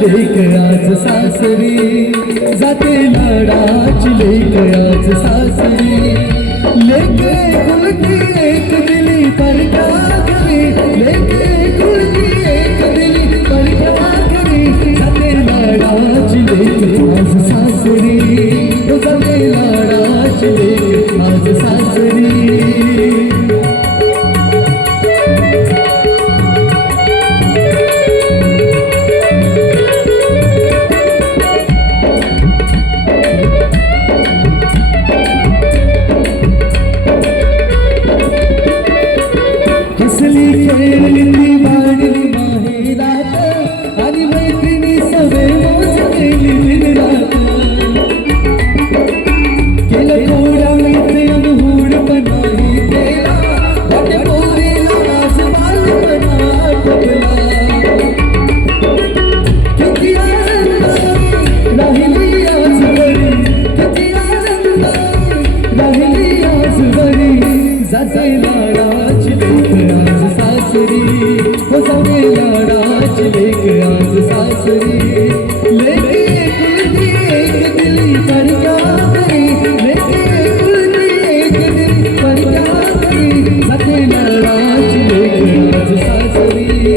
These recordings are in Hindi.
लेकयाच सासरी, जाते लाडाची लेकयाच सासरी। लेके कुलकी एक दिली परका घरी लेके कुलकी एक दिली परका घरी जाते लाडाची लेकयाच सासरी, जाते लाडाची लेक चरणाची लेखी सासरी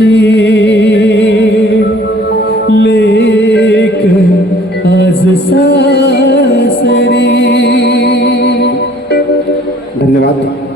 तुझे लेख आज सासरी। धन्यवाद।